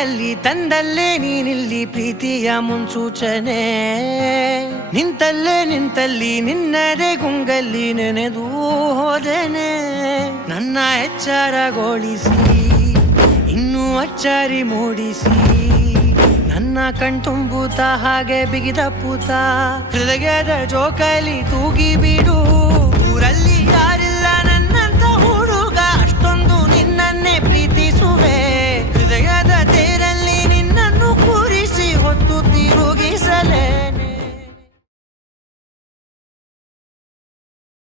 ಕೈಯಲ್ಲಿ ತಂದಲ್ಲೇ ನೀನಿಲ್ಲಿ ಪ್ರೀತಿಯ ಮುನ್ಸೂಚನೆ ನಿಂತಲ್ಲಿ ನಿನ್ನದೇ ಗುಂಗಲ್ಲಿ ನೆನೆದು ಹೋದೆನೆ ನನ್ನ ಎಚ್ಚರಗೊಳಿಸಿ ಇನ್ನೂ ಅಚ್ಚರಿ ಮೂಡಿಸಿ ನನ್ನ ಕಣ್ತುಂಬುತ್ತ ಹಾಗೆ ಬಿಗಿದ ಪೂತ ಹೃದಯದ ಜೋಕಾಲಿ ತೂಗಿ ಬಿಡು